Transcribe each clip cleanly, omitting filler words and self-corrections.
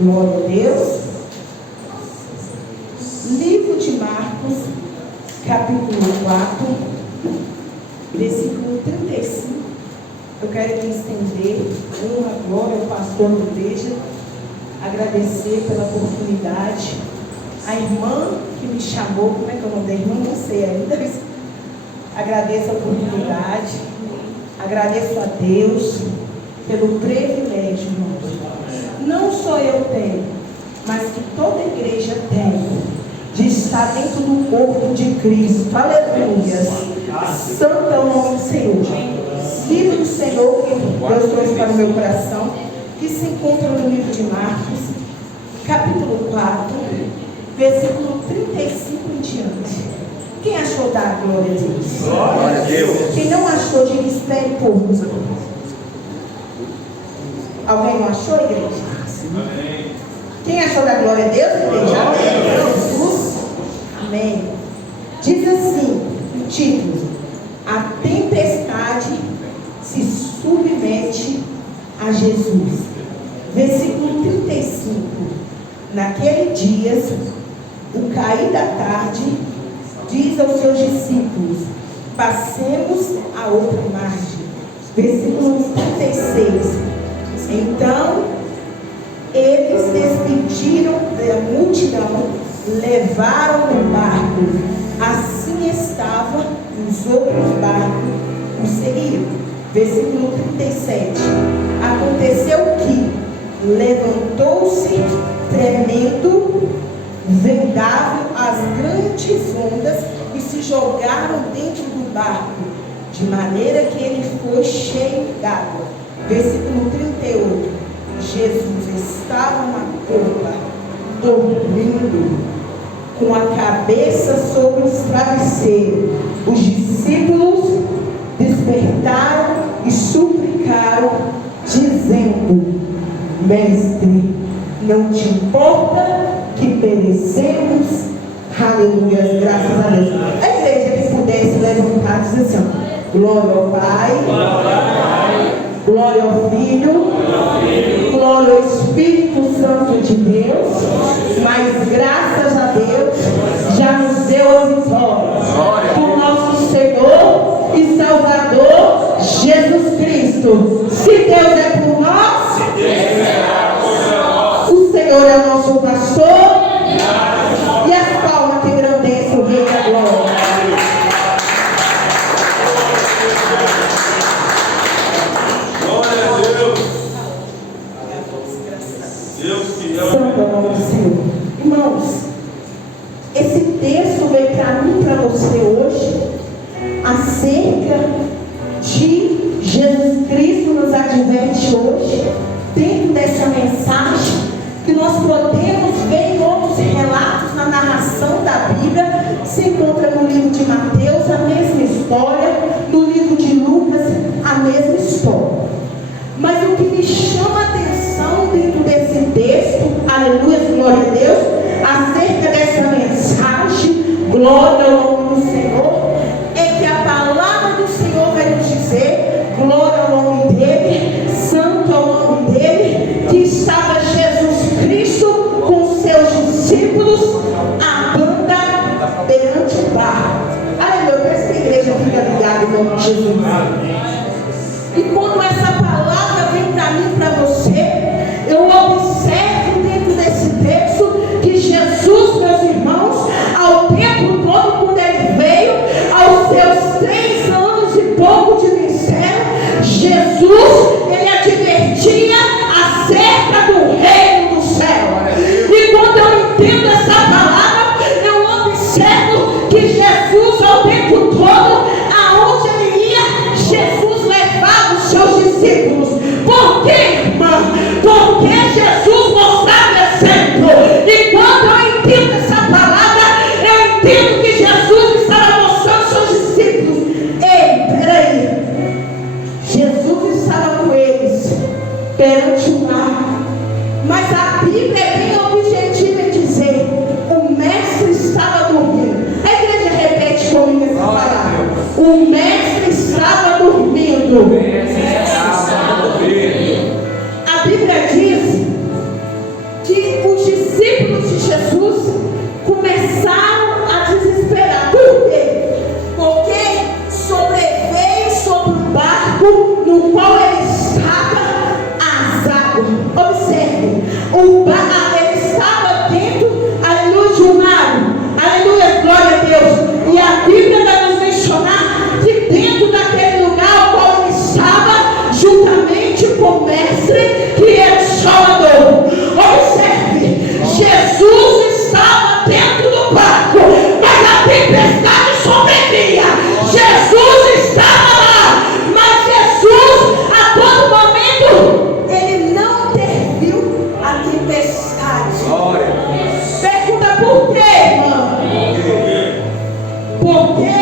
Glória a Deus. Livro de Marcos, capítulo 4, versículo 35. Eu quero aqui estender uma glória ao pastor da igreja, agradecer pela oportunidade. A irmã que me chamou, como é que é o nome da irmã? Não sei ainda. Agradeço a oportunidade, agradeço a Deus pelo privilégio, irmãos. Não só eu tenho, mas que toda igreja tem, de estar dentro do corpo de Cristo. Aleluia. Santo é o nome do Senhor. Livro do Senhor, que Deus trouxe para o meu coração, que se encontra no livro de Marcos, capítulo 4, versículo 35 em diante. Quem achou, dá glória a Deus? Glória a Deus. Quem não achou, diga: espere pouco. Alguém não achou, igreja? Amém. Quem achou da glória a Deus, igreja? Amém. Jesus. Amém. Diz assim o título: a tempestade se submete a Jesus. Versículo 35. Naquele dia, o cair da tarde, diz aos seus discípulos: passemos a outra margem. Versículo 36. Então eles despediram da multidão, levaram o barco, assim estava, e os outros barcos o seguiram. Versículo 37. Aconteceu que levantou-se tremendo vendaval, as grandes ondas, e se jogaram dentro do barco, de maneira que ele foi cheio d'água. Versículo 38. Jesus estava na popa, dormindo, com a cabeça sobre os travesseiros. Os discípulos despertaram e suplicaram, dizendo: Mestre, não te importa que perecemos? Aleluia, graças a Deus. A igreja que pudesse levantar, diz assim: glória ao Pai, glória ao Filho, glória ao Espírito Santo de Deus. Mas graças a Deus já nos deu a vitória do nosso Senhor e Salvador Jesus Cristo. Se Deus é por nós, o Senhor é o nosso pastor, e as palmas que engrandecem o Rei da Glória. Glória a Deus. Deus que ama. Santo é o nome do Senhor. Irmãos, esse texto veio para mim e para você hoje acerca de Jesus Cristo. Nos adverte hoje, dentro dessa mensagem, que nós podemos ver em outros relatos na narração da Bíblia. Se encontra no livro de Mateus a mesma história, no livro de Lucas a mesma história. Mas o que me chama a atenção dentro desse texto, aleluia, glória a Deus, acerca dessa mensagem, glória ao nome do Senhor, é que a palavra do Senhor vai nos dizer, glória ao nome dele, santo ao nome dele, que estava Jesus Cristo com seus discípulos à banda perante o barco. Aleluia, peço que a igreja fica ligada em nome de Jesus. E quando essa palavra vem para mim e para você, eu observo dentro desse texto que Jesus, meus irmãos, ao tempo todo, quando ele veio, aos seus 3 anos e pouco de ministério, Jesus, ele advertia acerca do reino do céu. E quando eu entendo essa palavra, eu observo que Jesus, ao tempo todo, aonde ele ia, Jesus levava os seus discípulos. Por quê, irmã? Porque Jesus mostrava exemplo. E quando eu entendo essa palavra, eu entendo que Jesus estava mostrando seus discípulos. Ei, peraí. Jesus estava com eles perante o mar. Mas a Bíblia é bem objetiva em dizer: o mestre estava dormindo. A igreja repete comigo essa palavra: o mestre estava dormindo. A Bíblia diz que Observe, ele estava dentro, aleluia, de um lago, aleluia, glória a Deus. E a Bíblia vai nos mencionar que dentro daquele lugar, o qual ele estava, juntamente com o mestre, que era o Salvador. Observe, Jesus estava dentro do barco, mas a tempestade sobrevinha. Jesus estava lá, mas Jesus, a todo momento, ele não interviu a tempestade. Pergunta por quê, irmão? Porque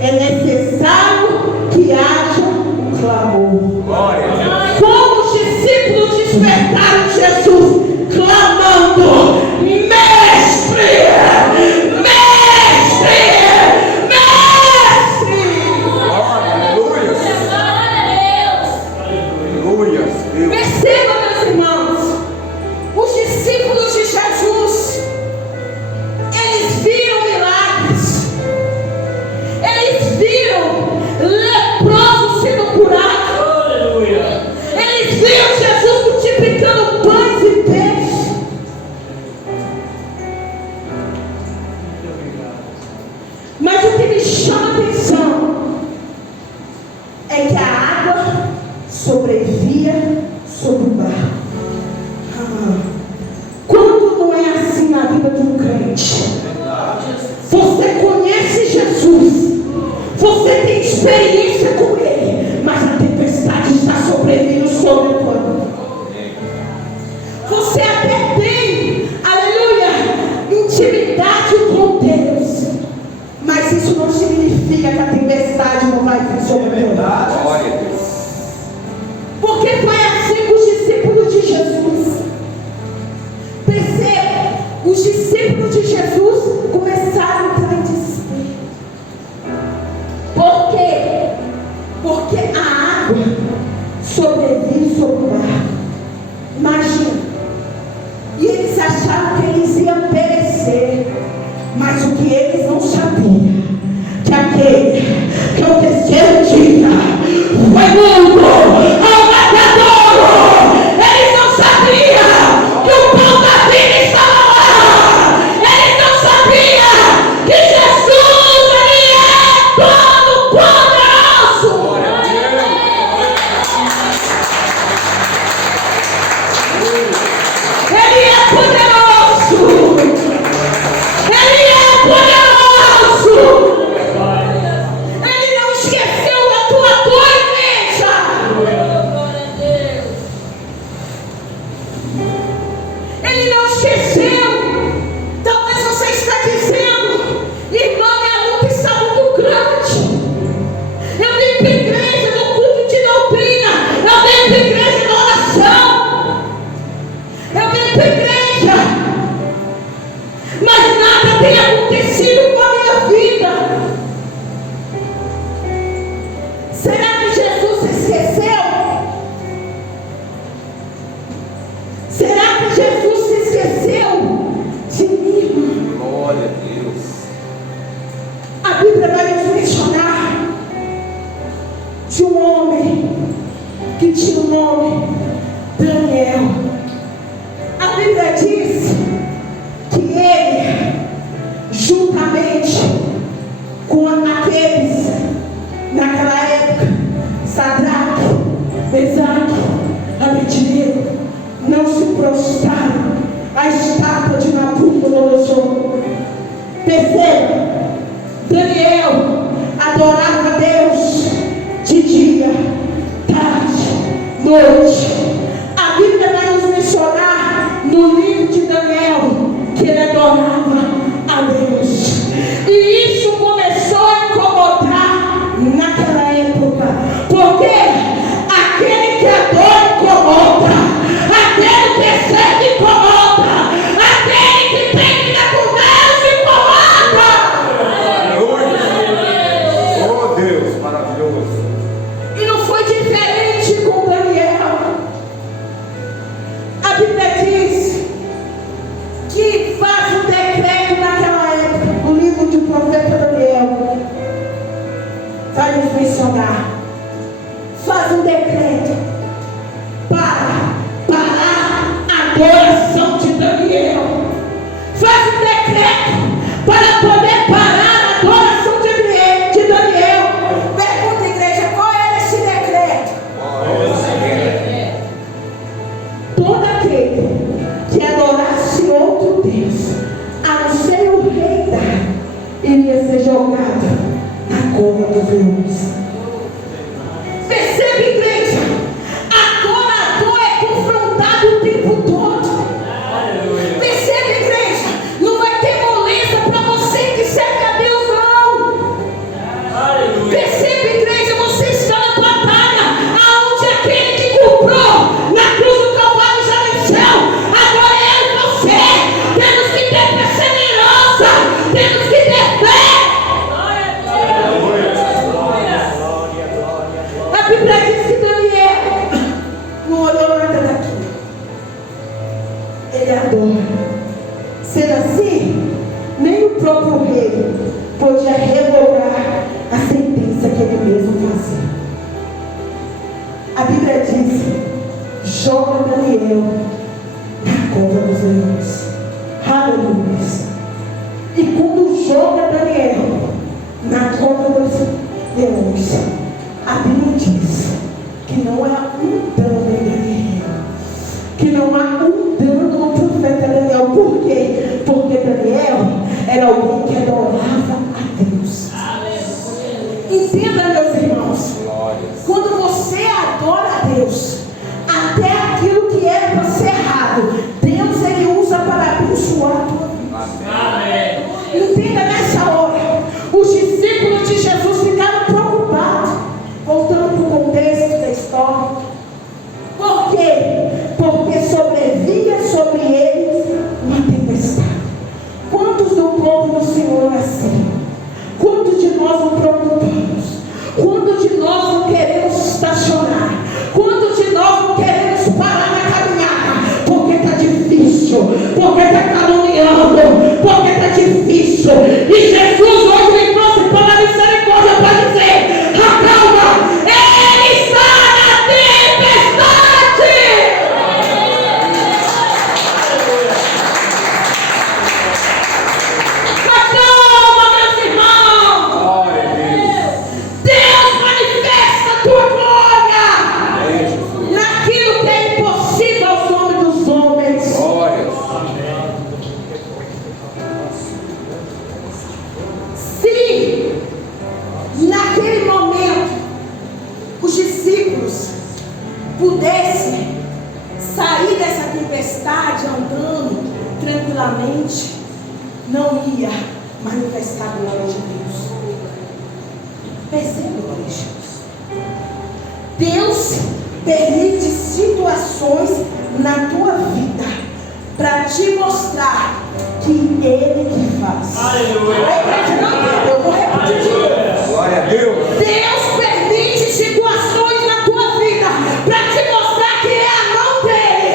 é necessário que haja um clamor. Como os discípulos despertaram Jesus, clamando: Mestre! Mestre! Mestre! Perceba, meus irmãos, os discípulos de Jesus, eles viram milagres, eles viram leprosos sendo curados, eles viram Jesus multiplicando pães e peixes. Mas o que me chama a atenção é que a água sobrevia sobre o barco. Quando não é assim na vida de um crente, você conhece Jesus, você tem experiência com Ele, mas a tempestade está sobrevindo sobre o corpo. Você até tem, aleluia, intimidade com Deus, mas isso não significa que a tempestade não vai vir sobre o corpo. Porque foi assim com os discípulos de Jesus. Perceba, os discípulos de Jesus começaram a entrar em desespero. Por quê? Porque a água sobrevive sobre o barco. Imagina. E eles acharam que eles iam perecer. Mas o que eles não sabiam, que aquele que é o terceiro dia foi mundo ao matadouro. Eles não sabiam que o pão da vida estava lá. Eles não sabiam que Jesus, ele é todo poderoso. Ele é poderoso. Ele é poderoso. Ele não esqueceu da tua dor, igreja. Ele não esqueceu. Talvez você está dizendo: irmão, minha luta está muito grande. Eu venho para a igreja no culto de doutrina. Eu venho para a igreja de oração. Eu venho para a igreja, mas nada tem acontecido com a minha vida. Será que Jesus se esqueceu? Será que Jesus se esqueceu de mim? Glória a Deus. A Bíblia vai nos mencionar de um homem que tinha o nome Daniel. A Bíblia diz que ele, juntamente com aqueles, naquela época, Sadraque, Mesaque, Abednego, não se prostraram à estátua de Nabucodonosor. Perceba, Daniel adorava a Deus de dia, tarde, noite. A Bíblia vai nos mencionar no livro de Daniel que ele adorava a Deus. E isso começou a incomodar naquela época. Porque aquele que adora incomoda, aquele que serve incomoda, aquele que tem vida com Deus incomoda. Oh Deus, maravilhoso. E não foi diferente com Daniel. A Bíblia diz que faz um decreto naquela época, no livro do profeta Daniel, vai nos mencionar, faz um decreto para adoração de Daniel. Faz um decreto para poder parar a adoração de Daniel. Pergunta, igreja, qual era esse decreto? Todo aquele que adorasse outro Deus, a não ser o rei da, iria ser jogado na cova dos leões. Percebe, igreja? Adorador é confrontado o tempo todo. Percebe, igreja? Não vai ter moleza para você que serve a Deus, não. Percebe, igreja? Você está na batalha aonde aquele que comprou na cruz do Calvário já venceu. Agora eu e você temos que ter perseverança, temos que ter fé. A Bíblia diz que Daniel não olhou nada daquilo. Ele adora. Sendo assim, nem o próprio rei podia revogar a sentença que ele mesmo fazia. A Bíblia diz: joga Daniel na cova dos leões. Aleluia. E quando joga Daniel na cova dos leões, a Bíblia diz que não há um dano em Daniel, que não há um dano no profeta Daniel. Por quê? Porque Daniel era alguém que adorava a Deus. Entenda, meus irmãos, quando você adora a Deus, até aquilo que era para ser errado, Deus ele usa para abençoar a tua vida. Entenda, nessa hora, os discípulos de Jesus ficaram preocupados. Voltando para o contexto da história. Por quê? Porque sobrevia sobre eles uma tempestade. Quantos do povo do Senhor é assim? Quantos de nós não preocupamos? Quantos de nós não queremos estacionar? Quantos de nós não queremos parar na caminhada? Porque está difícil, porque está caluniando, porque está difícil. E Jesus hoje me trouxe pela misericórdia para dizer: acalma, Ele está na tempestade. Acalma, meus irmãos. Deus manifesta a tua glória naquilo que é impossível aos homens dos homens. Se naquele momento os discípulos pudessem sair dessa tempestade andando tranquilamente, não ia manifestar a glória de Deus. Perceba, Deus permite situações na tua vida para te mostrar que Ele que faz. Aleluia. A igreja não entendeu, eu vou repetir de novo. Glória a Deus. Deus permite situações na tua vida para te mostrar que é a mão dele.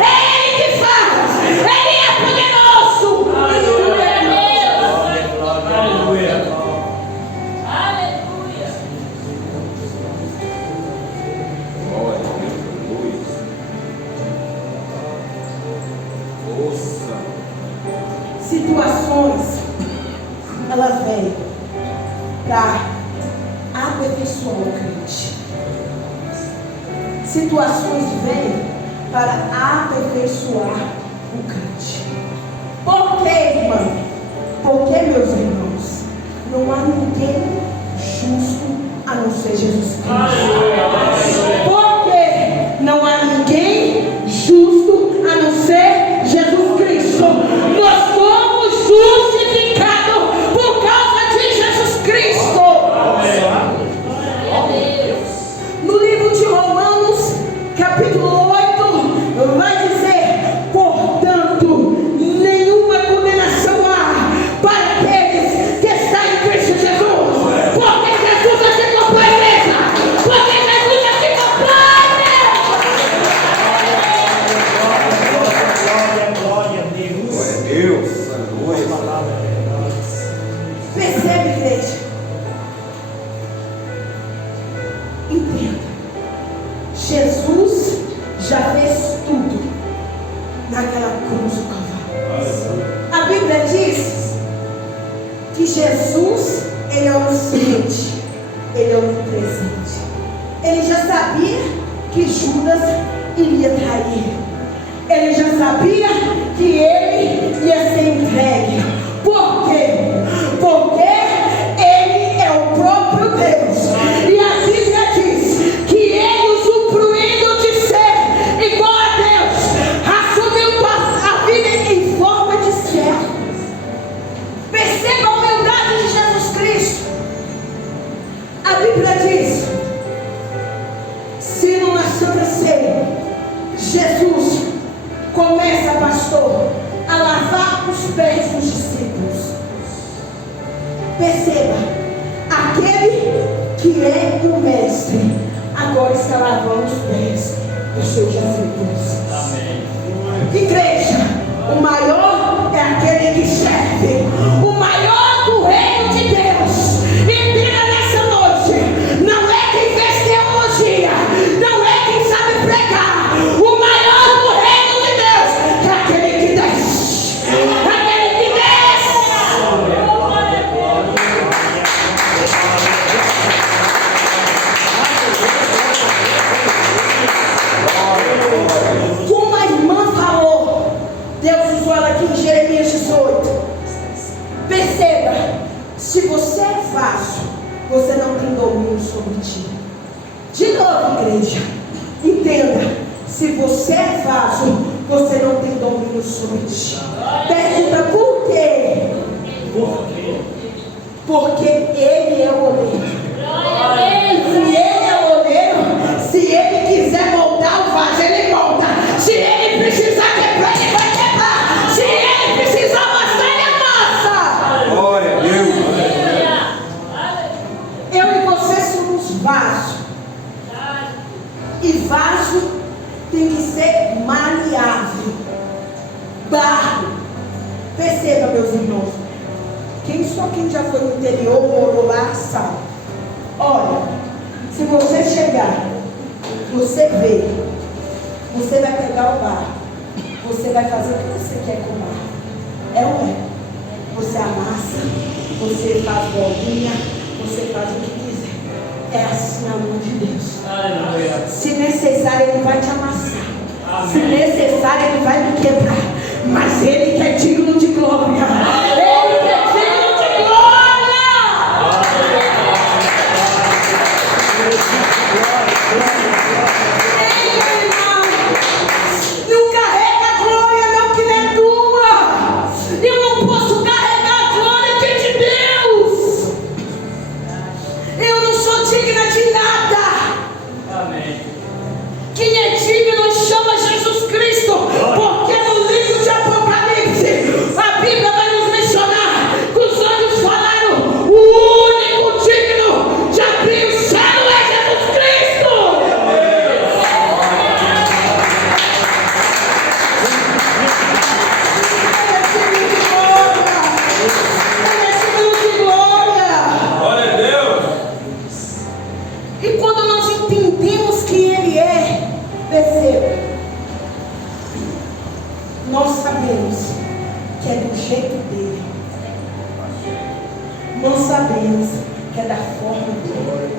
É Ele que faz. Ele é poderoso. Aleluia. Glória a Deus. Força. Situações, elas vêm para aperfeiçoar o crente. Situações vêm para aperfeiçoar o crente. Por quê, irmão? Porque, meus irmãos, não há ninguém justo a não ser Jesus Cristo. Porque não há ninguém justo a não ser Jesus Cristo. Nós somos justificados por causa de Jesus Cristo. No livro de Romanos, capítulo 8, vai dizer: portanto, nenhuma condenação há para aqueles que estão em Cristo Jesus. Porque Jesus é que comprou a igreja. Porque Jesus é que comprou. Jesus, ele é onisciente, ele é onipresente. Ele já sabia que Judas iria trair. Ele já sabia que ele ia ser entregue. Por quê? Porque ele é o próprio Deus. E a Bíblia diz que ele, usufruindo de ser igual a Deus, assumiu a vida em forma de servo. Perceba a humildade de Jesus Cristo. A Bíblia diz: se numa Santa Ceia, Jesus começa, pastor, a lavar os pés dos discípulos. Perceba, aquele que é o mestre agora está lavando os pés dos seus discípulos. Amém. Igreja, o maior é aquele que serve, o maior do reino de Deus. Entenda nessa noite, não é quem fez teologia, não é quem sabe pregar. O maior do reino de Deus é aquele que desce, aquele que desce. Como a irmã falou, Deus usou ela aqui em Jeremias 18. Perceba, se você é vaso, você não tem domínio sobre ti. De novo, igreja, entenda, se você é vaso, você não tem domínio sobre ti. Pergunta por quê? Porque ele é o oleiro. Se ele é o oleiro, se ele quiser moldar o vaso, ele molda. Se ele precisar quebrar, ele vai quebrar. Se ele precisar amassar, ele amassa. Glória a Deus. Eu e você somos vaso. E vaso tem que ser maleável. Barro. Perceba, meus irmãos. Quem já foi no interior, morou lá, sabe. Olha, se você chegar, você vê, você vai pegar o barro, você vai fazer o que você quer com o barro. É ou não é? Você amassa, você faz bolinha, você faz o que quiser. É assim na mão de Deus. Se necessário, ele vai te amassar. Se necessário, ele vai me quebrar. Mas ele que é digno de glória. Ele que é digno de glória. Não carrega a glória, não, que não é tua. Eu não posso carregar a glória que é de Deus. Eu não sou digna de nada. Amém. Quem é digno chama Jesus Cristo, porque no livro de Apocalipse a Bíblia vai nos mencionar que os anjos falaram: o único digno de abrir o céu é Jesus Cristo. Ele é digno de glória. Glória a Deus. E quando nós entendemos quem Ele é, perceba, nós sabemos que é do jeito dele. Nós sabemos que é da forma dele.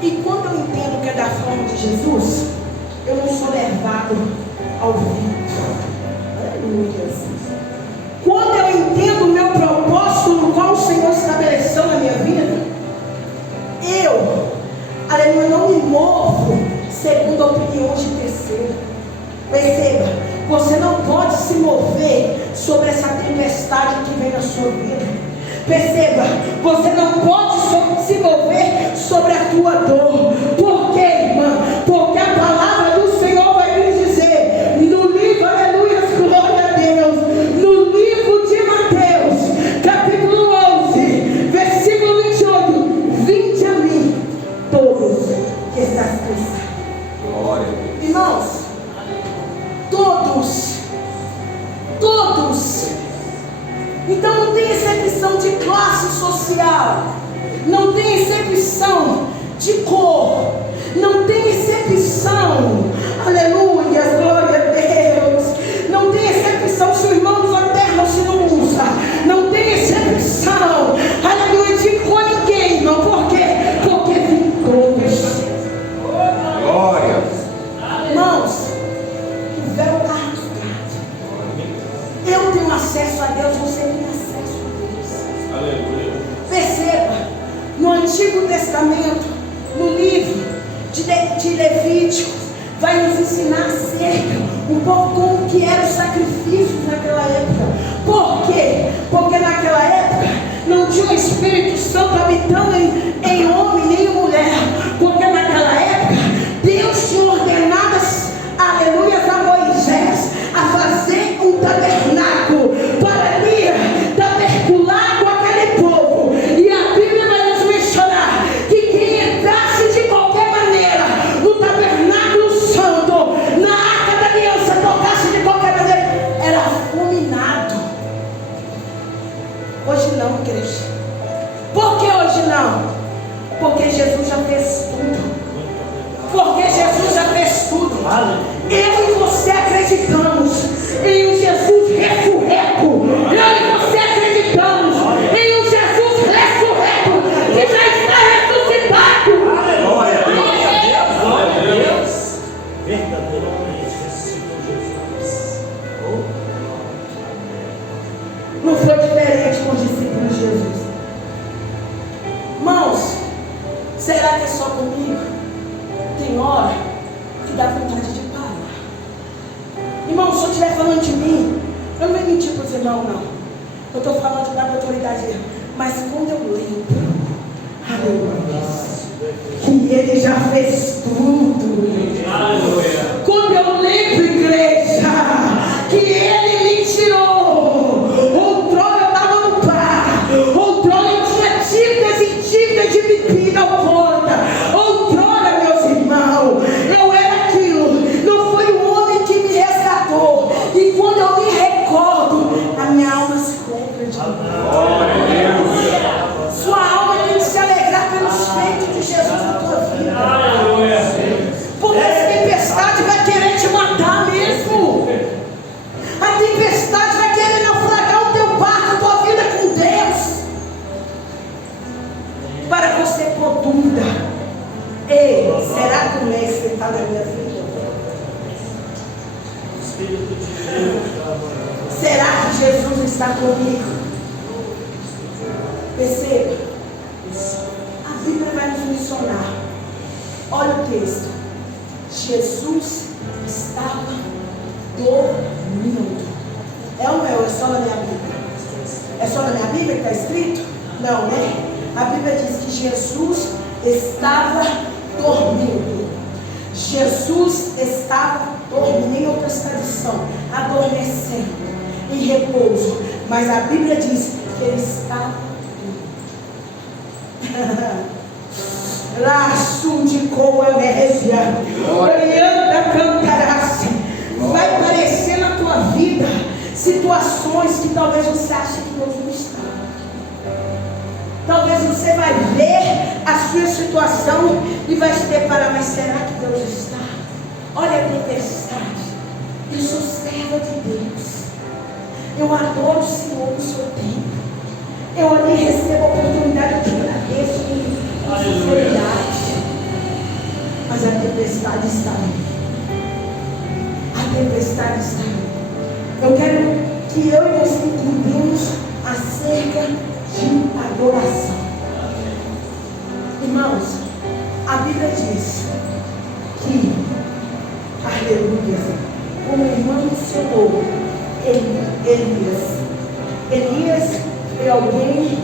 E quando eu entendo que é da forma de Jesus, eu não sou levado ao vento. Aleluia. Quando eu entendo o meu propósito no qual o Senhor estabeleceu na minha vida, aleluia, não me movo segundo opiniões de terceiro. Perceba, você não pode se mover sobre essa tempestade que vem na sua vida. Perceba, você não pode se mover sobre a tua dor. Por quê, irmã? Porque a palavra do Senhor vai nos dizer no livro, aleluia, glória a Deus, no livro de Mateus, capítulo 11, versículo 28: vinde a mim todos que estás cansados. Glória a Deus. Irmãos, todos. Então não tem exceção de classe social, não tem exceção de cor, não tem exceção, aleluia, glória a Deus, não tem exceção se o irmão usa terno ou se não usa, Irmãos, o véu está rasgado. Eu tenho acesso a Deus, você tem acesso a Deus. Aleluia. Perceba, no Antigo Testamento, no livro de Levítico, vai nos ensinar acerca um pouco como que eram os sacrifícios naquela época. Por quê? Porque naquela época não tinha o Espírito Santo habitando em homem nem em mulher. Porque naquela época Deus tinha ordenado, aleluia, a Moisés a fazer um tabernáculo para ali tabercular com aquele povo. E a Bíblia vai nos mencionar que quem entrasse de qualquer maneira no tabernáculo santo, na arca da aliança, tocasse de qualquer maneira, era fulminado. Hoje não, igreja. Por que hoje não? Porque Jesus já fez tudo. Porque Jesus já fez tudo. Eu e você acreditamos em um Jesus ressurreto. Eu e você acreditamos em um Jesus ressurreto que já está ressuscitado. Glória a Deus. Verdadeiramente ressuscitou Jesus. Não foi diferente com os discípulos de Jesus. Irmãos, será que é só comigo? Tem hora que dá vontade de parar. Irmão, se eu estiver falando de mim, eu não vou mentir para os irmãos, não. Eu estou falando da autoridade. Mas quando eu lembro, aleluia, que Ele já fez tudo. Aleluia. Quando eu lembro, igreja, que Ele me tirou. Outrora eu estava no bar. Outrora eu tinha dívidas e dívidas de bebida alcoólatra. Outrora, meus irmãos, eu era aquilo. Não foi o homem que me resgatou. E quando eu me recordo, a minha alma se alegra de novo. Sua alma tem que se alegrar pelos feitos de Jesus na tua vida. Aleluia. Porque a tempestade vai querer te matar mesmo. A tempestade vai querer naufragar o teu barco, a tua vida com Deus. Para que você produza. Ei, será que o mestre está na minha vida? Espírito de Deus. Será que Jesus está comigo? Perceba. A Bíblia vai nos mencionar. Olha o texto. Jesus estava dormindo. É ou não é? Ou é só na minha Bíblia? É só na minha Bíblia que está escrito? Não, né? A Bíblia diz que Jesus estava dormindo. Jesus estava dormindo, em outra tradução, adormecendo, em repouso. Mas a Bíblia diz que ele estava dormindo. Laço de coanésia, orienta cantarace. Vai aparecer na tua vida situações que talvez você ache que Deus não está. Talvez você vai ver a sua situação e vai se deparar, mas será que Deus está? Olha a tempestade. Eu sou serva de Deus. Eu adoro o Senhor no seu tempo. Eu ali recebo a oportunidade de agradeço com sinceridade. Mas a tempestade está aí. A tempestade está aí. Eu quero que eu e você entendamos acerca de adoração. Irmãos, a Bíblia diz que, aleluia, como o irmão mencionou, Elias foi alguém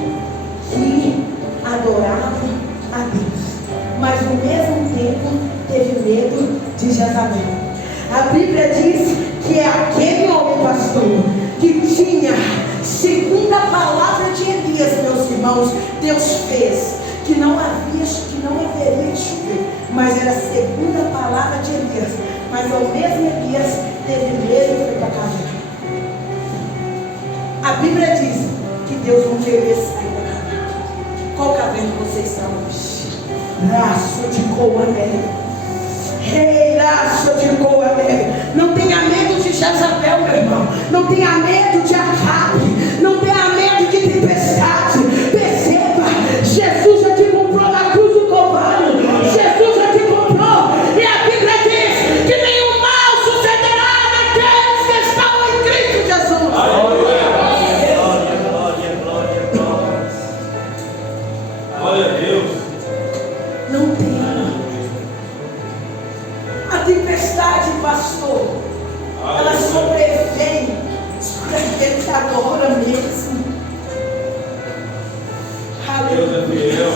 que adorava a Deus, mas ao mesmo tempo teve medo de Jezabel. A Bíblia diz que é aquele homem, pastor, que tinha, segundo a palavra de Elias, meus irmãos, Deus fez, que não haveria de chover, mas era segundo a palavra de Elias. Mas ao mesmo Elias teve medo e foi para a caverna. A Bíblia diz que Deus não queria sair da caverna. Qual caverna você está hoje? Laço de Coané. Rei, laço de Coané. Não tenha medo de Jezabel, meu irmão. Não tenha medo de Acabe. Não tenha medo de tempestade. Perceba, Jesus já te comprou na cruz do Calvário. Jesus já te comprou. E a Bíblia diz que nenhum mal adora mesmo. Deus é fiel.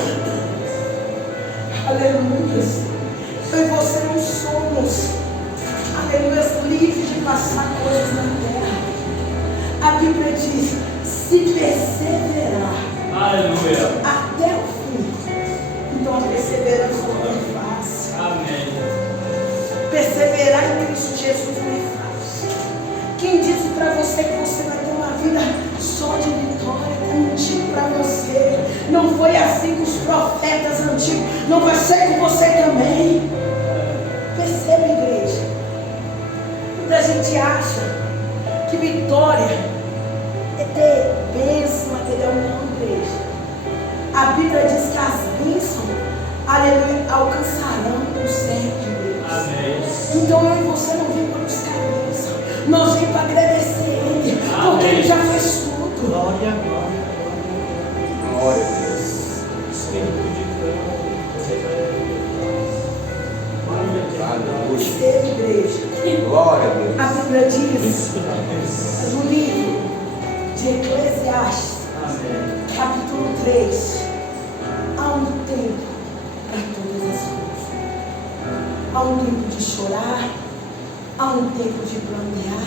Aleluia. Eu e você não somos, aleluia, livres de passar coisas na terra. A Bíblia diz: se perseverar Aleluia. até o fim, então a perseverança não é fácil. Amém. Perseverar em Cristo Jesus não é fácil. Quem disse para você que você vai ter uma vida só de vitória? É mentira para você. Não foi assim com os profetas antigos. Não vai ser com você também. Perceba, igreja. Muita gente acha que vitória é ter bênção material. Não, igreja. A Bíblia diz que as bênçãos, aleluia, alcançarão o servo de Deus. Amém. Então eu e você não vim para buscar bênção. Nós vimos para agradecer Ele. Porque Ele já fez tudo. Glória, glória, glória a Deus. Espírito de Deus. Perceba, igreja. Glória a Deus. A Bíblia diz no livro de Eclesiastes, Amém. capítulo 3, há um tempo para todas as coisas. Há um tempo de chorar, há um tempo de plantear.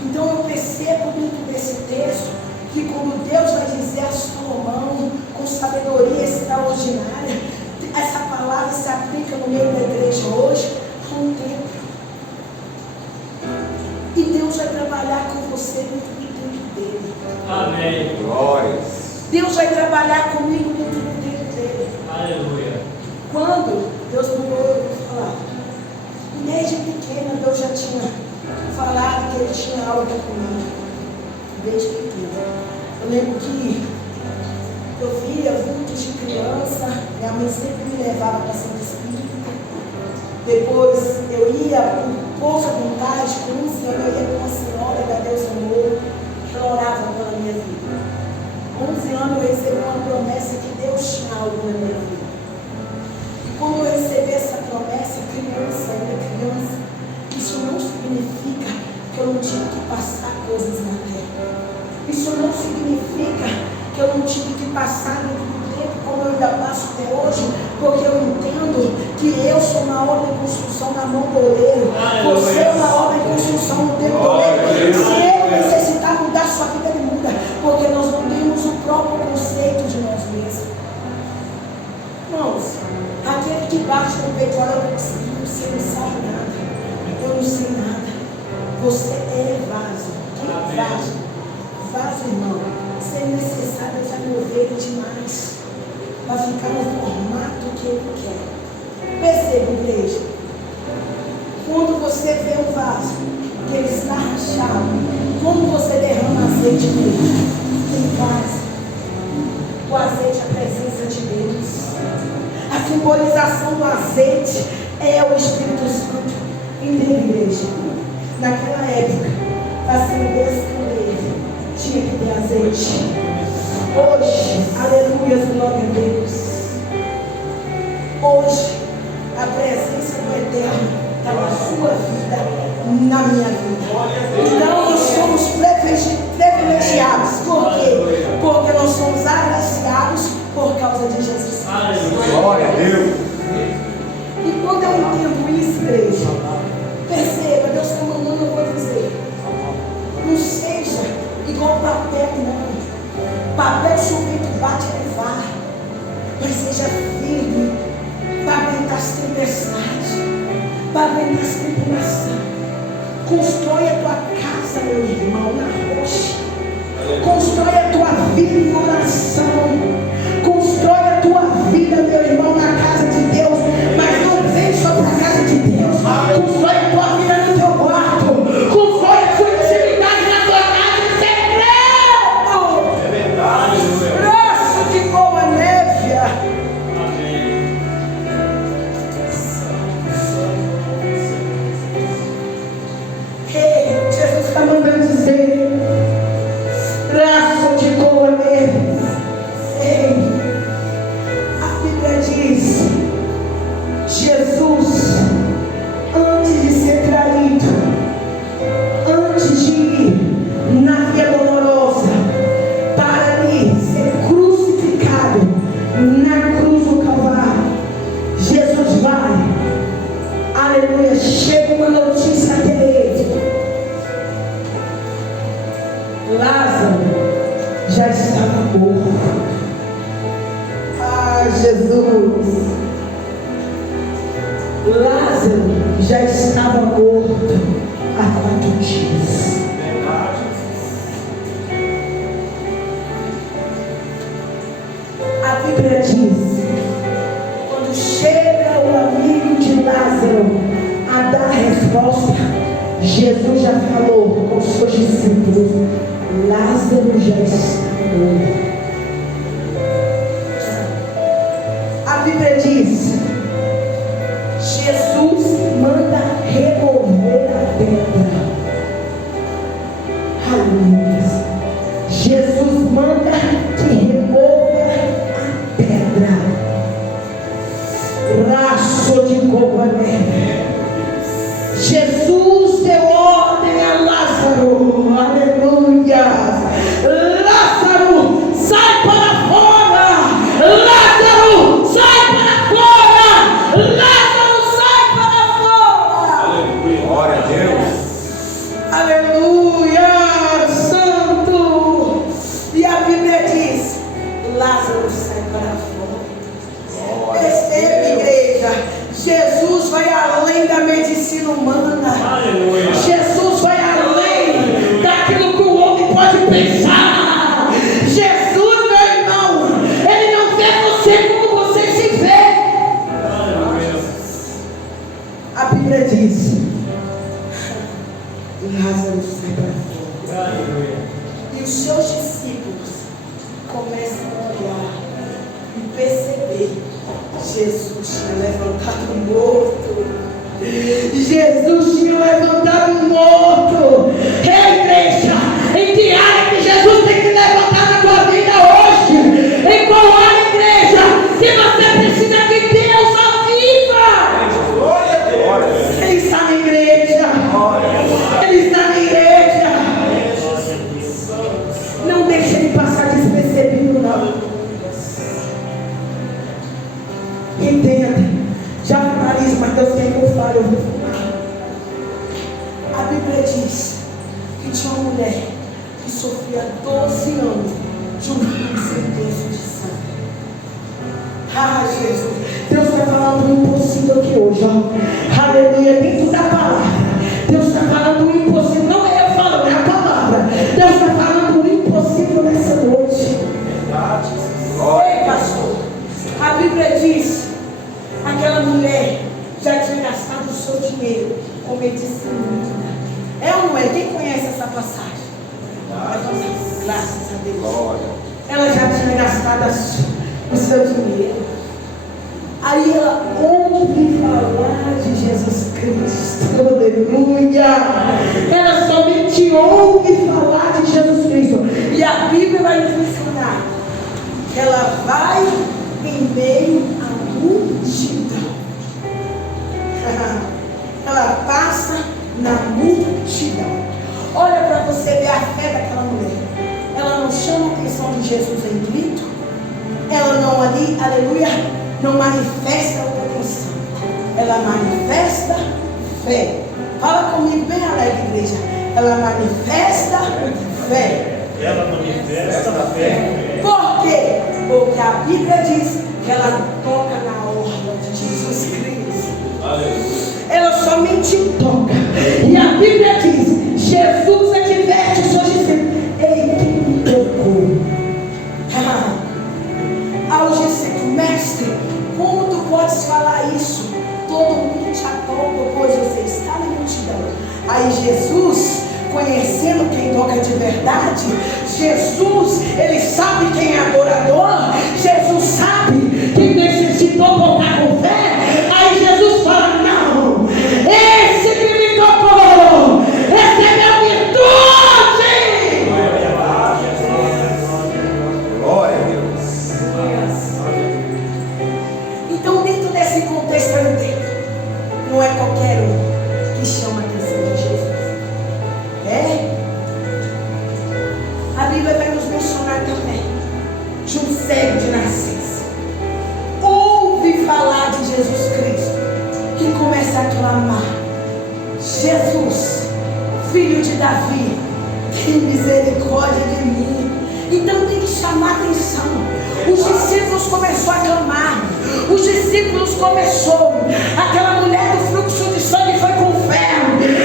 Então eu percebo dentro desse texto que quando Deus vai dizer a Salomão com sabedoria extraordinária, essa palavra se aplica no meio da igreja hoje. Há um tempo. E Deus vai trabalhar com você dentro do tempo dele. Amém. Glórias. Deus vai trabalhar comigo dentro do tempo dele. Aleluia. Quando Deus mudou, eu vou falar. Desde pequena Deus já tinha falado que Ele tinha algo comigo. Desde pequena. Eu lembro que eu via vultos de criança, minha mãe sempre me levava para Santo Espírito. Depois eu ia por pouca vontade, com 11 anos, eu ia com uma senhora da Deus Amor, que ela orava pela minha vida. 11 anos eu recebi uma promessa que Deus tinha algo na minha vida. E quando eu recebi essa promessa, criança, isso não significa que eu não tive que passar coisas na terra. Isso não significa que eu não tive que passar dentro do tempo como eu ainda passo até hoje, porque eu entendo que eu sou uma obra em construção na mão do oleiro. Você é uma obra em construção no tempo do oleiro. Se ele necessitar mudar sua vida, ele muda, porque nós não temos o próprio conceito de nós mesmos. Irmãos, aquele que bate no peito, olha, eu não consigo, você não sabe nada, eu não sei nada. Você é vaso. Quem é vaso? Vaso, irmão, se necessário, já mover ele demais para ficar no formato que ele quer. Perceba, igreja, quando você vê um vaso que ele está rachado, quando você derrama azeite nele, em casa, o azeite é a presença de Deus. A simbolização do azeite é o Espírito Santo. Entende, igreja? Naquela época, acender as candeias tinha que ter azeite. Hoje, aleluia, glória a Deus. Hoje, a presença do Eterno está na sua vida, na minha vida. Então, nós somos privilegiados. Por quê? Porque nós somos agraciados por causa de Jesus Cristo. Glória a Deus. E quando eu entendo isso, igreja, perceba, Deus está mandando, eu vou dizer, não seja igual papel, não. Papel chumento bate e levar, mas seja firme para aguentar as tempestades, para aguentar as tribulações. Constrói a tua casa, meu irmão, na rocha. Constrói a tua vida em oração. Constrói a tua vida, meu irmão, na casa de Deus. Mas não vem só para a casa de Deus. Constrói a tua vida no teu quarto. Constrói a tua intimidade na tua casa em segredo. É verdade. Braço de boa névia. Amém. Jesus está mandando dizer. Braço de boa névia. A Bíblia diz: Jesus, antes de ser traído, antes de ir na via dolorosa, dor. Ah, Jesus. Lázaro já estava morto há 4 dias. A Bíblia diz, quando chega o amigo de Lázaro a dar a resposta, Jesus já falou com os seus discípulos: Lázaro já está morto. A Bíblia diz, Jesus manda remover a pedra. Aleluia. Jesus manda que remova a pedra. Raço de cobané. Jesus deu ordem a Lázaro. Aleluia. Lázaro, sai para fora. Lázaro, sai para fora. Lázaro, sai para fora. Aleluia. Glória a Deus. Aleluia, santo. E a Bíblia diz, Lázaro sai para fora. Percebe, igreja? Jesus vai além da medicina humana. Aleluia. Jesus vai além daquilo que o homem pode pensar. Jesus, meu irmão, Ele não vê você como você se vê. Aleluia. A Bíblia diz, Lázaro sai para fora. Aleluia. E os seus discípulos começam a olhar e perceber: Jesus tinha levantado um morto. Jesus tinha levantado um morto. Ei, igreja, em que área que Jesus tem que levantar na tua vida hoje? Em qual área, igreja, que você precisa que Deus aviva? Glória a Deus. Ele está na igreja. Ele está na igreja. Não deixe ele passar despercebido, não. Entenda. Já finalizo, mas Deus quer que eu fale, eu vou falar. A Bíblia diz que tinha uma mulher que sofria 12 anos de um incenso de sangue. Ah, Jesus, Deus está falando do impossível aqui hoje, ó. Aleluia, dentro da palavra. Deus está falando do impossível, não é eu falando, é a palavra. Deus está falando do impossível nessa noite. Ei, pastor, a Bíblia diz, aquela mulher já tinha gastado o seu dinheiro com medicina. É ou não é? Quem conhece essa passagem? Graças a Deus. Ela já tinha gastado o seu dinheiro. Aí ela ouve falar de Jesus Cristo. Aleluia. Ela somente ouve falar de Jesus Cristo. E a Bíblia vai nos ensinar que ela vai em meio à multidão. Ela passa na multidão. Olha para você ver a fé daquela mulher. Ela não chama a atenção de Jesus em grito. Ela não ali, aleluia, não manifesta outra atenção. Ela manifesta fé. Fala comigo bem alegre, igreja. Ela manifesta fé. Ela manifesta a fé. Por quê? Porque a Bíblia diz que ela toca na orla de Jesus Cristo. Aleluia. Ela somente toca. E a Bíblia diz, Jesus adverte os seus discípulos: ei, quem me tocou? Aos discípulos: mestre, como tu podes falar isso? Todo mundo te toca, pois você está na multidão. Aí Jesus, conhecendo quem toca de verdade, Jesus, ele sabe quem é adorador. Jesus sabe quem necessitou tocar com fé. Aí Jesus fala: não, esse que me tocou recebeu virtude. Glória a Deus. Então, dentro desse contexto, eu entendo, não é qualquer um que chama a atenção de Jesus. É? A Bíblia vai nos mencionar também de um cego de nascença. Ouve falar de Jesus Cristo e começa a clamar: Jesus, filho de Davi, tem misericórdia de mim. Então tem que chamar atenção. Os discípulos começaram a clamar. Os discípulos começaram. Aquela mulher do fluxo de sangue foi com fé.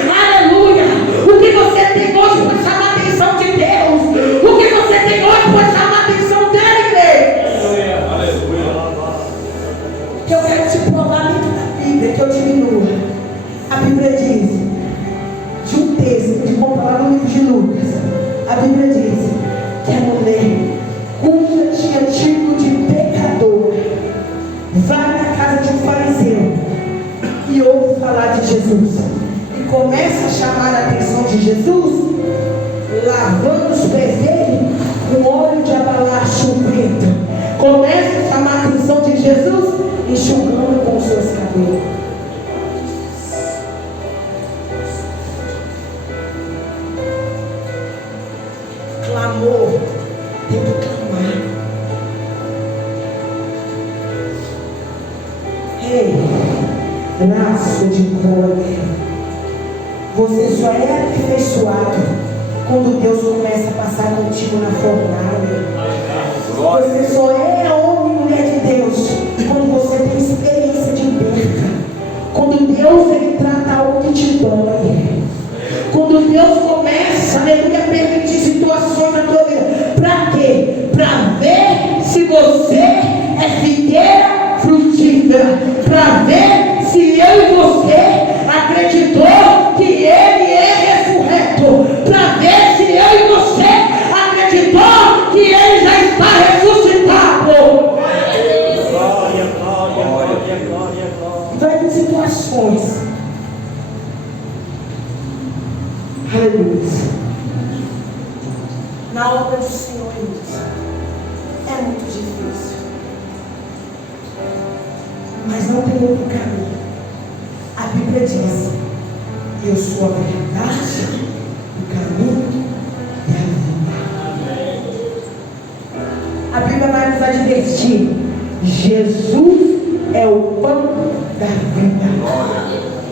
Aleluia. O que você tem hoje para chamar a atenção de Deus? O que você tem hoje para chamar a atenção dele, igreja? Aleluia. Que eu quero te provar dentro da Bíblia, que eu diminua. A Bíblia diz, de um texto, de comparar no livro de Lucas, a Bíblia diz que a mulher, cuja tinha título de pecadora, vai na casa de um fariseu e ouve falar de Jesus. E começa a chamar a atenção de Jesus, lavando os pés dele com óleo de abalacho preto. Começa a chamar a atenção de Jesus, enxugando com os seus cabelos. Clamor, tem que clamar. Ei, braço de cólera. Você só é aperfeiçoado quando Deus começa a passar contigo na fornalha. Você só é homem e mulher de Deus quando você tem experiência de perca. Quando Deus ele trata algo que te dói. Quando Deus começa, aleluia, a permitir situações na tua vida. Para quê? Para ver se você é figueira frutífera. Para ver se eu e você acreditou que Ele é ressurreto. Para ver se eu e você acreditou que Ele já está ressuscitado. Glória, glória, glória. Vai ter situações. Aleluia. Na obra do Senhor, é muito difícil. Mas não tem outro caminho. A Bíblia diz: eu sou a verdade, o caminho e a vida. A Bíblia vai nos advertir: Jesus é o pão da vida.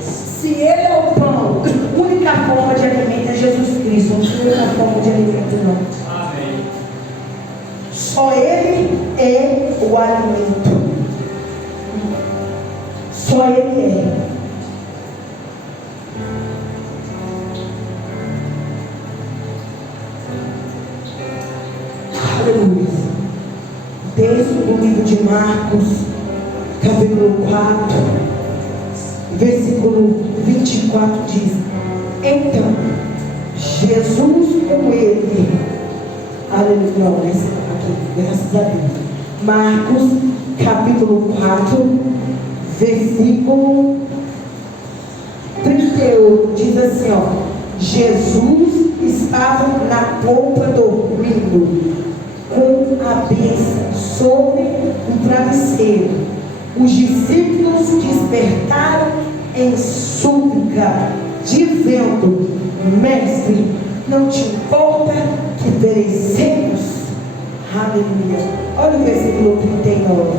Se Ele é o pão, a única forma de alimento é Jesus Cristo. Não tem outra forma de alimento, não. Amém. Só Ele é o alimento. Só Ele é. Aleluia. Texto do livro de Marcos, capítulo 4, versículo 24 diz: então, Jesus com ele. Aleluia. Esse aqui, graças a Deus. Marcos, capítulo 4, versículo 38. Diz assim, ó: Jesus estava na polpa dormindo, com a bênção sobre um travesseiro. Os discípulos despertaram em súplica, dizendo: Mestre, não te importa que perecemos? Aleluia. Olha o versículo 39.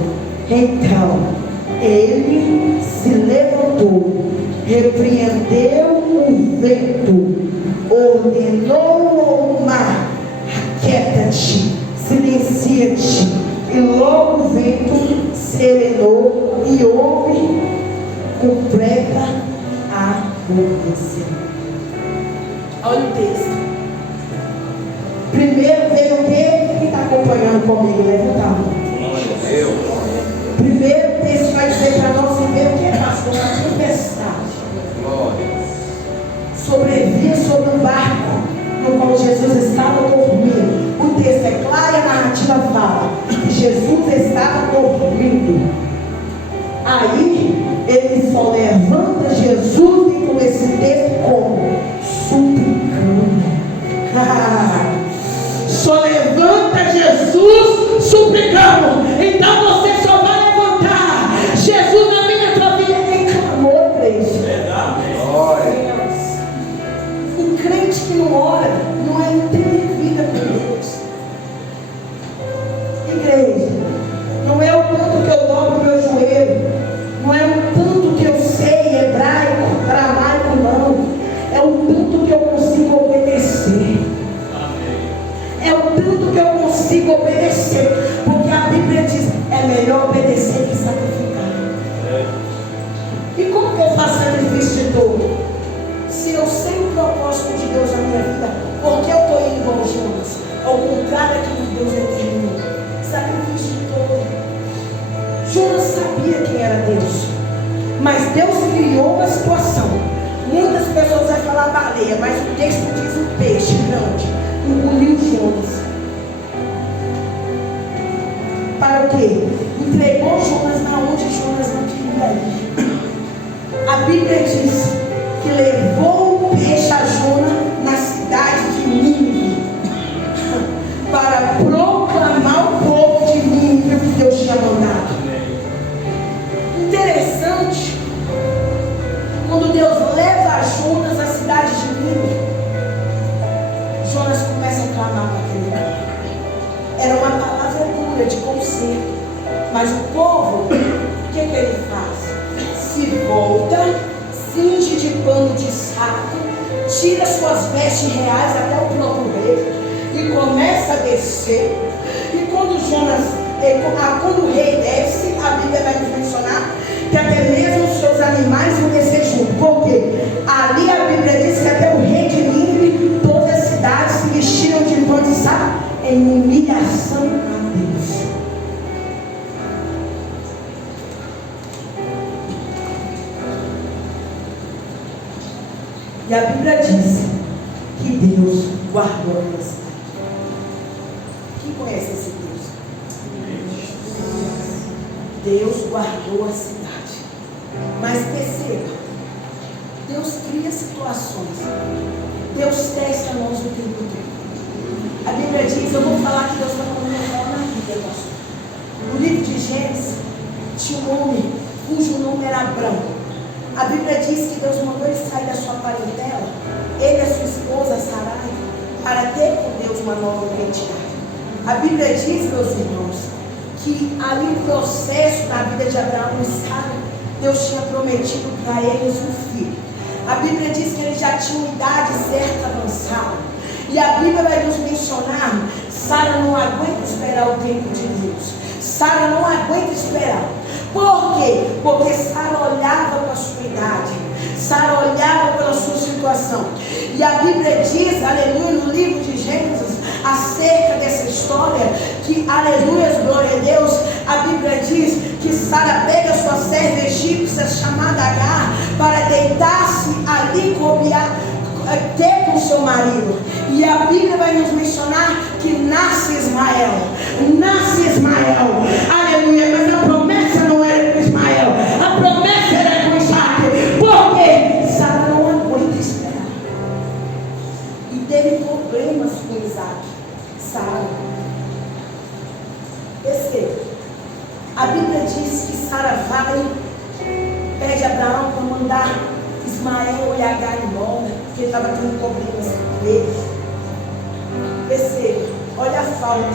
Então, ele se levantou, repreendeu o vento, ordenou ao mar: aquieta-te, silencia-te. E logo o vento serenou e houve completa adormecimento. Olha o texto. Primeiro veio o quê? Quem está acompanhando comigo? Levanta a mão. Primeiro o texto vai dizer para nós ver o que é, pastor? Uma tempestade. Sobrevia sobre um barco no qual Jesus estava dormindo. O texto é claro e a narrativa fala que Jesus estava dormindo. Aí ele só levanta Jesus, e com esse texto como? Suplicando. Só levanta Jesus suplicando. Então você só vai levantar Jesus na minha tua vida em clamor, igreja. O crente que não ora não tem vida com Deus. Igreja, não é o tanto que eu dobro meu joelho, não é o tanto que eu sei hebraico, aramaico, não. É o tanto que eu consigo obedecer. É o tanto que eu consigo minha vida, porque eu estou indo igual Jonas, ao contrário daquilo que Deus determinou. Sacrifício todo. Jonas sabia quem era Deus, mas Deus criou uma situação. Muitas pessoas vão falar baleia, mas o texto diz um peixe grande engoliu Jonas. Para o quê? Entregou Jonas na onde Jonas não queria ir. A Bíblia diz que levou o peixe a Jonas na cidade de Nínive para proclamar o povo de Nínive o que Deus tinha mandado. Interessante, quando Deus leva Jonas à cidade de Nínive, Jonas começa a clamar para aquele lugar. Era uma palavra dura de conselho, mas o povo, o que ele faz? Se volta, cinge de pano de saco, tira suas vestes reais até o próprio rei e começa a descer. E quando o rei desce, a Bíblia vai nos mencionar que até mesmo os seus animais vão descer junto. Por quê? Ali a Bíblia diz que até o rei de Nínive, todas as cidades se vestiram de pano de saco em humilhação a Deus. E a Bíblia diz que Deus guardou a cidade. Quem conhece esse Deus? Deus guardou a cidade. Mas perceba, Deus cria situações. Deus testa nós o tempo todo. A Bíblia diz, eu vou falar que Deus está falando na vida, pastor. No livro de Gênesis, tinha um homem cujo nome era Abrão. A Bíblia diz que Deus mandou ele sair da sua parentela, ele e a sua esposa Sarai, para ter com Deus uma nova identidade. A Bíblia diz, meus irmãos, que ali no processo da vida de Abraão e Sara, Deus tinha prometido para eles um filho. A Bíblia diz que ele já tinha uma idade certa avançada. E a Bíblia vai nos mencionar, Sara não aguenta esperar o tempo de Deus. Sara não aguenta esperar. Por quê? Porque Sara olhava para a sua idade. Sara olhava pela sua situação. E a Bíblia diz, aleluia, no livro de Gênesis, acerca dessa história, que, aleluia, glória a Deus, a Bíblia diz que Sara pega sua serva egípcia chamada Agar para deitar-se ali, ter com seu marido. E a Bíblia vai nos mencionar que nasce Ismael. Nasce Ismael. Aleluia. Mas a promessa não era com Ismael. A promessa era com Isaac. Porque Sara não aguenta esperar. E teve problemas com Isaac. Sara. Perceba. A Bíblia diz que Sara vai, pede a Abraão para mandar Ismael e Agar embora, porque ele estava tendo problemas com eles. Perceba, olha a falta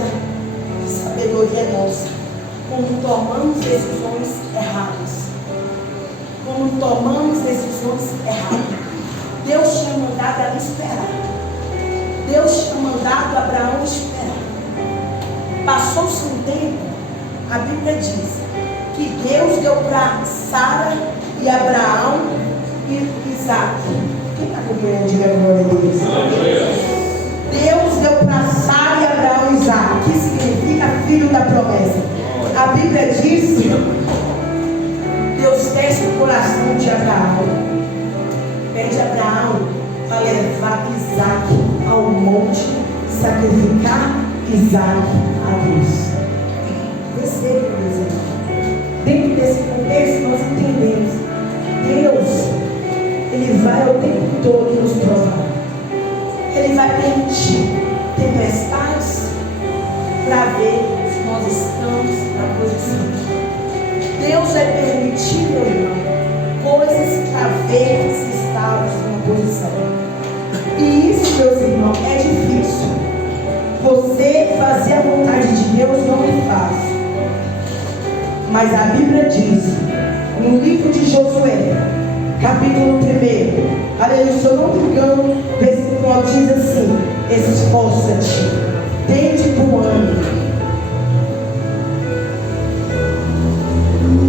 de sabedoria nossa, como tomamos decisões erradas. Como tomamos decisões erradas. Deus tinha mandado ela esperar. Deus tinha mandado Abraão esperar. Passou-se um tempo, a Bíblia diz que Deus deu para Sara e Abraão e Isaac. Quem está compreendendo? Diga glória a Deus. Deus deu para Sara e Abraão e Isaac, que significa filho da promessa. A Bíblia diz: Deus testa o coração de Abraão. Pede a Abraão para levar Isaac ao monte, sacrificar Isaac a Deus. Perceba, meus irmãos. Dentro desse contexto, nós entendemos: Deus, Ele vai o tempo todo nos provar. Ele vai permitir tempestades para ver se nós estamos na posição. Deus vai permitir, meu irmão, coisas para ver se estamos na posição. E isso, meus irmãos, é difícil. Você fazer a vontade de Deus não é fácil. Mas a Bíblia diz, no livro de Josué, capítulo 1, aleluia, se eu não me engano, versículo 9 diz assim: esforça-te, tende bom ânimo.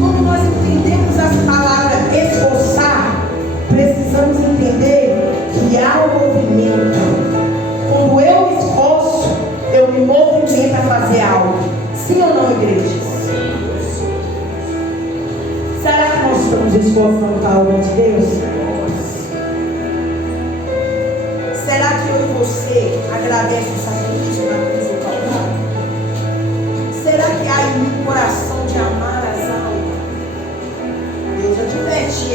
Quando nós entendemos as palavras esforçar, precisamos entender que há um movimento. você agradece o sacrifício na cruz do Calvário? Será que há em mim coração de amar as almas? Deus adverte,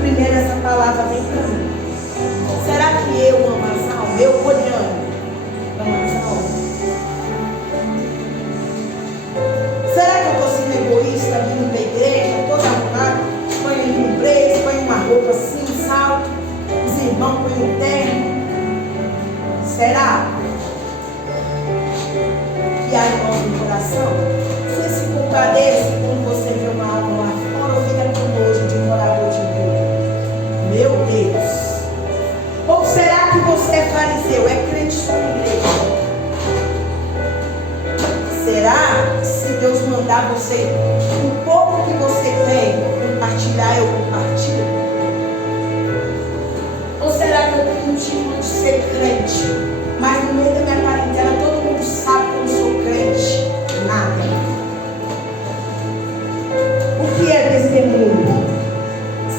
primeiro essa palavra vem para mim. Será que eu amo as almas? Eu, Poliana, amo as almas? Será que eu estou sendo egoísta, vindo da igreja, toda arrumada, põe um preço, põe uma roupa assim, salto, os irmãos põem um terno? Será que há em nosso coração? Você se compadece quando você vê uma alma lá fora ou fica com nojo de morador de Deus? Meu Deus! Ou será que você é fariseu, é crente só na igreja? Será que se Deus mandar você, um pouco que você tem, compartilhar, eu compartilho? Ou será que eu tenho um título de ser crente, mas no meio da minha parentela todo mundo sabe que eu não sou crente? Nada. O que é testemunho?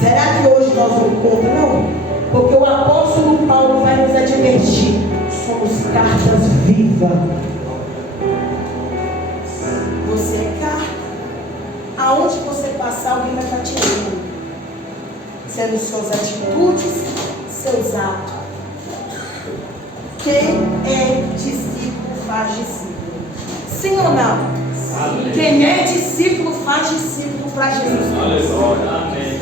Será que hoje nós vamos contra? Não. Porque o apóstolo Paulo vai nos advertir. Somos cartas vivas. Você é carta. Aonde você passar, alguém vai estar te vendo. Sendo suas atitudes, seus atos. Quem é discípulo faz discípulo. Sim ou não? Amém. Quem é discípulo faz discípulo para Jesus. Amém.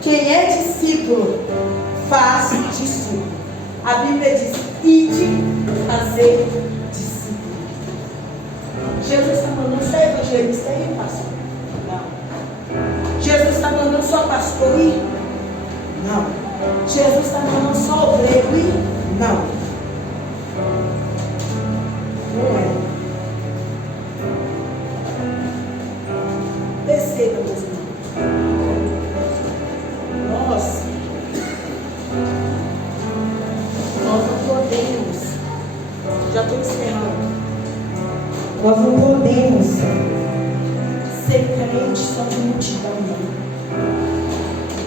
Quem é discípulo faz discípulo. A Bíblia diz: ide fazer discípulo. Jesus está mandando só evangelista ir, pastor? Não. Jesus está mandando só pastor ir? Não. Jesus está mandando só obreiro ir? Não. Não é. Perceba, meus irmãos. Nós não podemos. Já estou encerrando. Nós não podemos ser crente só de multidão, não.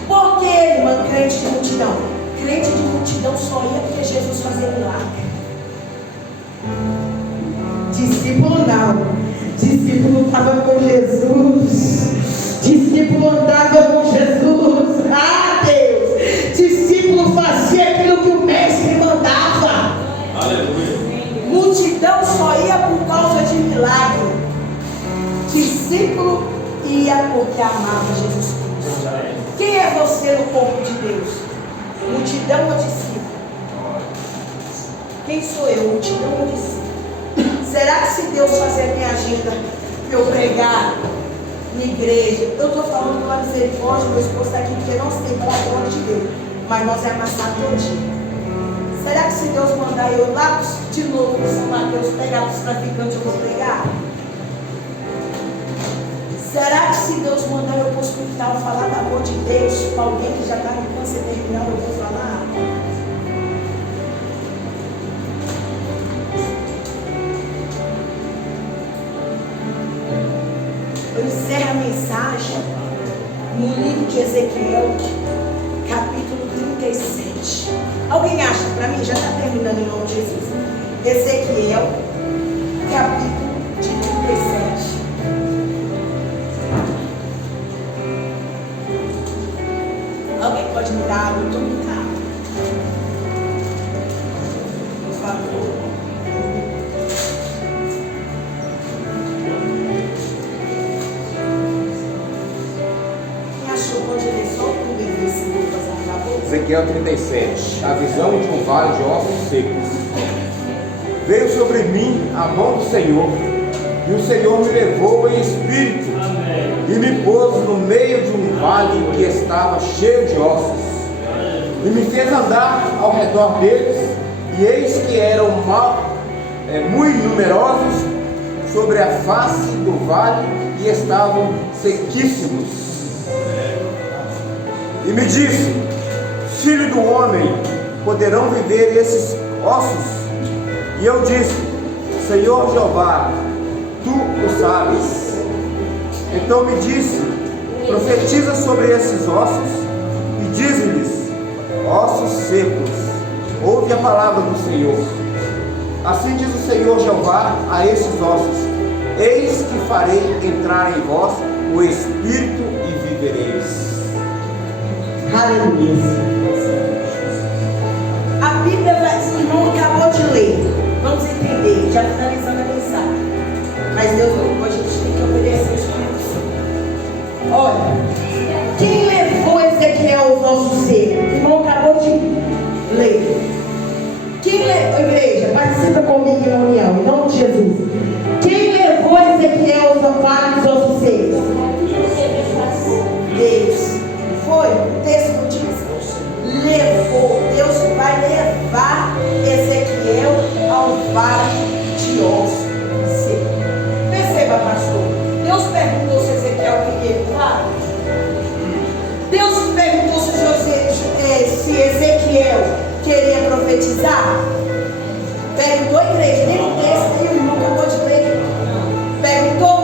Por que, irmã, crente de multidão? Crente de multidão só ia porque Jesus fazia milagre. Discípulo não. Discípulo estava com Jesus. Discípulo andava com Jesus. Ah, Deus! Discípulo fazia aquilo que o mestre mandava. Aleluia. Multidão só ia por causa de milagre. Discípulo ia porque amava Jesus Cristo. Quem é você no corpo de Deus? Multidão ou discípulo? Quem sou eu? Multidão ou discípulo? Será que se Deus fazer a minha agenda para eu pregar na igreja, eu estou falando com a misericórdia, meu esposo está aqui porque nós temos a glória de Deus, mas nós é amassado todinho. Será que se Deus mandar eu lá de novo no São Mateus pegar os traficantes, eu vou pregar? Será que se Deus mandar eu para o hospital falar do amor de Deus para alguém que já está no câncer terminal, eu vou falar? Eu encerro a mensagem no livro de Ezequiel, capítulo 37. Alguém acha para mim? Já está terminando em nome de Jesus. Ezequiel, capítulo de 37. Alguém pode me dar água? Eu estou me dando. Por favor. Quem achou? Pode ler só o primeiro versículo, fazer um favor? Ezequiel 37. A visão de um vale de ossos secos. Veio sobre mim a mão do Senhor, e o Senhor me levou em espírito. Amém. E me pôs no meio de um vale que estava cheio de ossos, e me fez andar ao redor deles, e eis que eram muito numerosos sobre a face do vale, e estavam sequíssimos. E me disse: filho do homem, poderão viver esses ossos? E eu disse: Senhor Jeová, tu o sabes. Então me disse: profetiza sobre esses ossos e dize-lhes: ossos secos, ouve a palavra do Senhor. Assim diz o Senhor Jeová a estes ossos: eis que farei entrar em vós o Espírito e vivereis. Aleluia. A Bíblia, o irmão acabou de ler. Vamos entender, já finalizando a mensagem. Mas Deus não, a gente tem que obedecer o Espírito Santo. Olha, quem levou Ezequiel aos nossos secos? O irmão acabou de ler. Quem levou, igreja, participa comigo em união, em nome de Jesus. Quem levou Ezequiel aos vales dos ossos secos? Deus. Foi, o texto diz. Levou, Deus vai levar Ezequiel ao vale de ossos secos. Perceba, pastor, Deus perguntou se Ezequiel queria ir para o vale. Deus perguntou se Ezequiel queria profetizar. Perguntou, igreja, nem o texto, nem o irmão acabou de ler. Perguntou?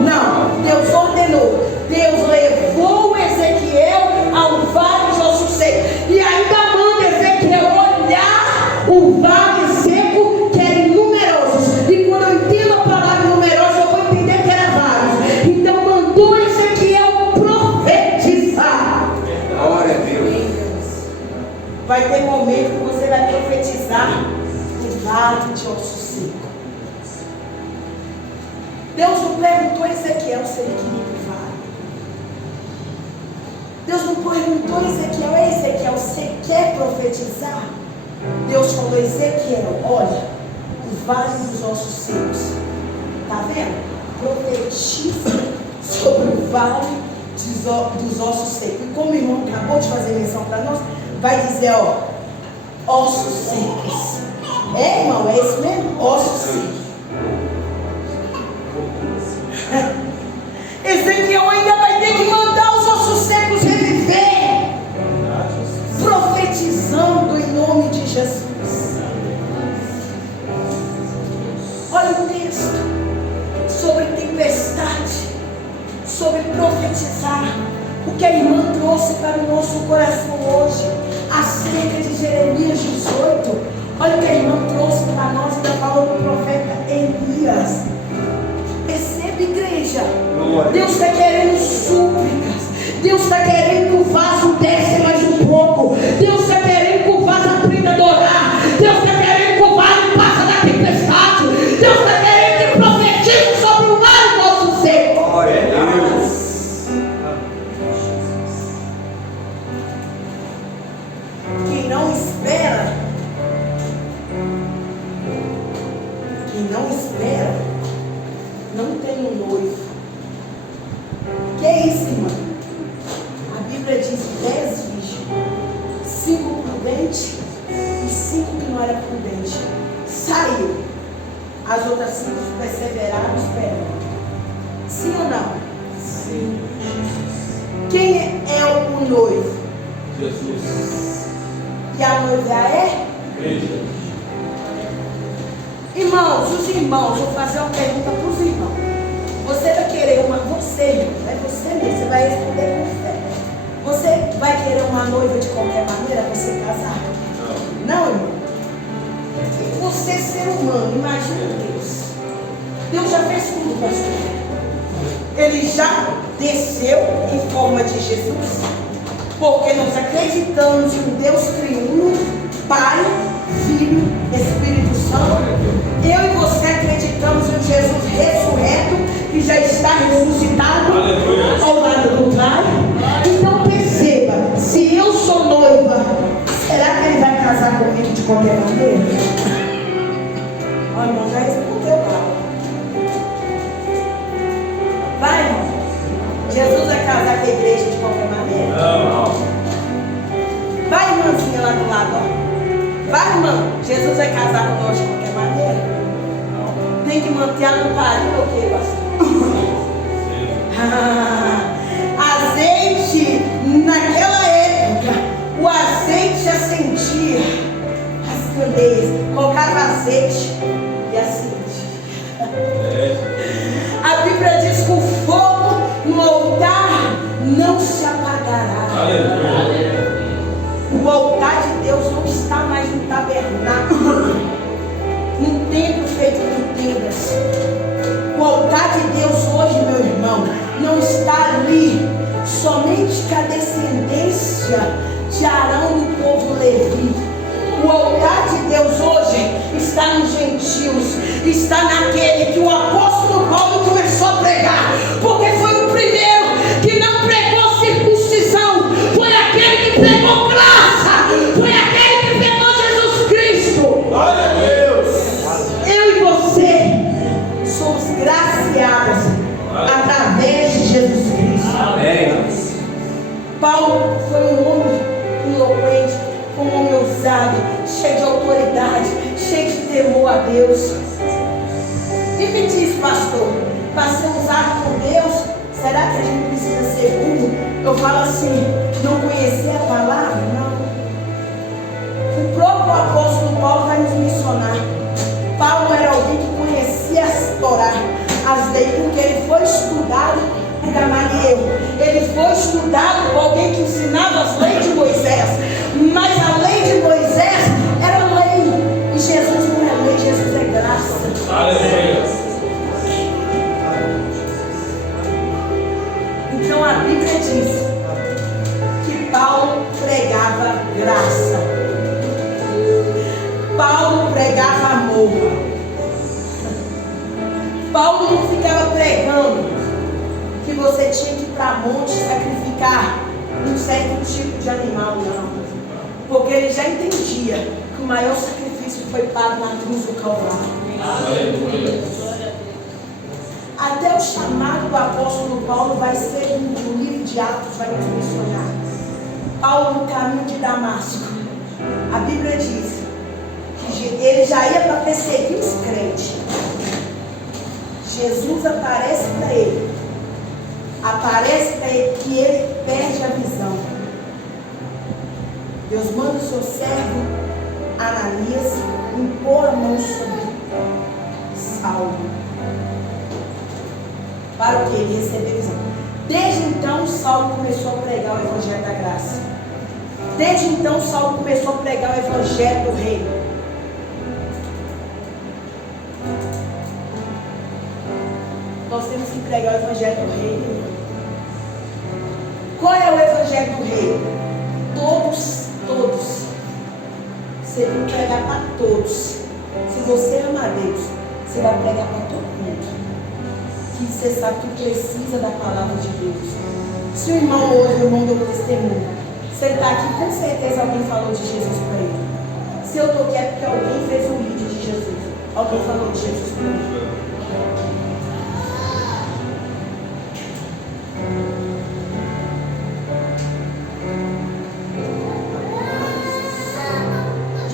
Não. Deus ordenou. Deus levou Ezequiel ao vale de ossos secos. E ainda manda Ezequiel olhar o vale seco, que era numerosos. E quando eu entendo a palavra numerosa, eu vou entender que era vários. Então mandou Ezequiel profetizar. Glória a Deus. Vai ter momento que você vai profetizar no vale de ossos secos. Deus não perguntou a Ezequiel se ele queria ir para o vale. Deus não perguntou a Ezequiel: Ezequiel, você quer profetizar? Deus falou: Ezequiel, olha, o vale dos ossos secos. Está vendo? Profetiza sobre o vale dos ossos secos. E como o irmão acabou de fazer menção para nós, vai dizer, ó, ossos secos. É, irmão, é isso mesmo? Ossos secos. Ezequiel ainda vai ter que mandar os ossos secos reviver, profetizando em nome de Jesus. Olha o texto sobre tempestade, sobre profetizar. O que a irmã trouxe para o nosso coração hoje, acerca de Jeremias 18. Olha o que a irmã trouxe para nós, ainda falou do profeta Elias. Percebe, igreja? Deus está querendo súplicas. Deus está querendo que o vaso desce mais um pouco. Deus está querendo que o vaso aprenda a adorar. Deus está querendo que o vale passe da tempestade. Deus está querendo que profetize sobre o vale do nosso ser. Glória a Deus. Quem não espera, não tem um noivo. Que é isso, irmã? A Bíblia diz 10 virgens, 5 prudentes e 5 que não eram prudentes. Saiu. As outras 5 perseveraram esperando. Sim ou não? Sim. Quem é o noivo? Jesus. E a noiva é? Igreja. Irmãos, os irmãos, vou fazer uma pergunta para os irmãos. Você vai querer uma, você mesmo, você vai responder com fé. Você vai querer uma noiva de qualquer maneira, você casar? Não, irmão. E você, ser humano, imagina Deus. Deus já fez tudo, pastor. Ele já desceu em forma de Jesus, porque nós acreditamos em um Deus triuno, Pai, Filho, Espírito Santo. Eu e você acreditamos em Jesus ressurreto, que já está ressuscitado ao lado do Pai. Então perceba, se eu sou noiva, será que ele vai casar comigo de qualquer maneira? Ó, irmão, já respondeu lá. Vai, irmão. Jesus vai casar com a igreja de qualquer maneira? Não. Vai, irmãzinha lá do lado, ó. Vai, irmão. Jesus vai casar com nós de qualquer maneira? Tem que manter a lamparina, o quê, pastor? Azeite, naquela época, o azeite acendia as candeias. Colocava azeite e acendia. A Bíblia diz que o fogo no altar não se apagará. O altar de Deus não está mais no tabernáculo. vidas. O altar de Deus hoje, meu irmão, não está ali somente com a descendência de Arão do povo Levi. O altar de Deus hoje está nos gentios, está naquele que o apóstolo Paulo começou a pregar, porque foi o primeiro que não pregou circuncisão, foi aquele que pregou graça, foi aquele que pregou Jesus Cristo. Glória a Deus. Eu e você somos graciados através de Jesus Cristo. Amém. Paulo foi um homem eloquente, foi um homem ousado, cheio de autoridade, cheio de temor a Deus. E me diz, pastor, para ser usado por Deus, será que a gente precisa ser burro? Eu falo assim, não conhecer a palavra? Não. O próprio apóstolo Paulo vai nos mencionar. Paulo era alguém que conhecia a Torá, as leis, porque ele foi estudado por Gamaliel. Ele foi estudado por alguém que ensinava as leis de Moisés. Mas a lei de Moisés era lei. E Jesus não é lei, Jesus é graça. Aleluia. Então a Bíblia diz que Paulo pregava graça. Paulo pregava amor. Paulo não ficava pregando que você tinha que ir para monte sacrificar um certo tipo de animal, não. Porque ele já entendia que o maior sacrifício foi pago na cruz do Calvário. Aleluia. Até o chamado do apóstolo Paulo vai ser no livro de Atos, vai nos mencionar. Paulo no caminho de Damasco. A Bíblia diz que ele já ia para perseguir os crentes. Jesus aparece para ele. Aparece para ele que ele perde a visão. Deus manda o seu servo Ananias impor a mão sobre Saulo, para que ele recebesse visão. Desde então Saulo começou a pregar o evangelho da graça. Desde então Saulo começou a pregar o evangelho do reino. Nós temos que pregar o evangelho do reino. Qual é o evangelho do reino? Todos. Você tem que pregar para todos. Se você ama a Deus, você vai pregar para todo mundo. Que você sabe que precisa da palavra de Deus. Se o irmão hoje, o irmão deu testemunho, você está aqui, com certeza alguém falou de Jesus para ele. Se eu estou quieto, é porque alguém fez um vídeo de Jesus. Alguém falou de Jesus para ele.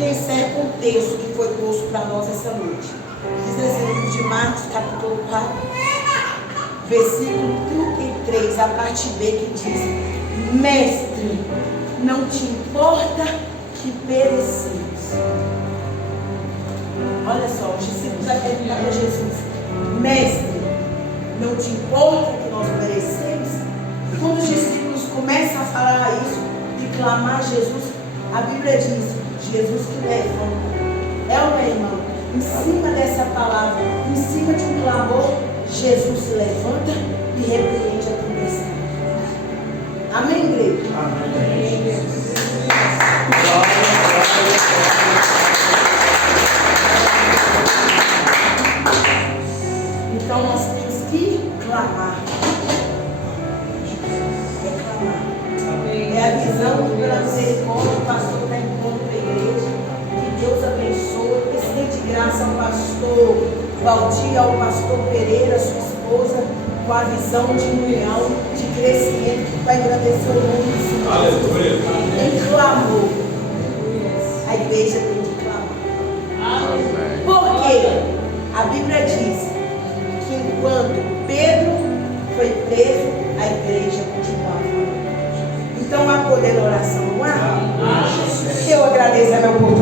Encerra com o texto que foi posto para nós essa noite. Diz assim, no livro de Marcos, capítulo 4, versículo 33, a parte B, que diz: Mestre, não te importa que perecemos. Olha só, os discípulos perguntaram para Jesus: Mestre, não te importa que nós perecemos? Quando os discípulos começam a falar isso, de clamar a Jesus, a Bíblia diz: Jesus que levanta. É o meu irmão. Em cima dessa palavra, em cima de um clamor, Jesus se levanta e repreende a tempestade. Amém, igreja? Amém. Então nós temos que clamar. É a visão pela misericórdia do pastor está impondo para a igreja. Que Deus abençoe. Esse de graça ao pastor Valdir, ao pastor Pereira, sua esposa, com a visão de união, de crescimento, que vai agradecer o nome do Senhor. Aleluia. Em clamor. A igreja tem que clamar. Por quê? A Bíblia diz que enquanto Pedro foi preso, a igreja continuava. Então, há poder na oração, não há? Eu agradeço a meu povo.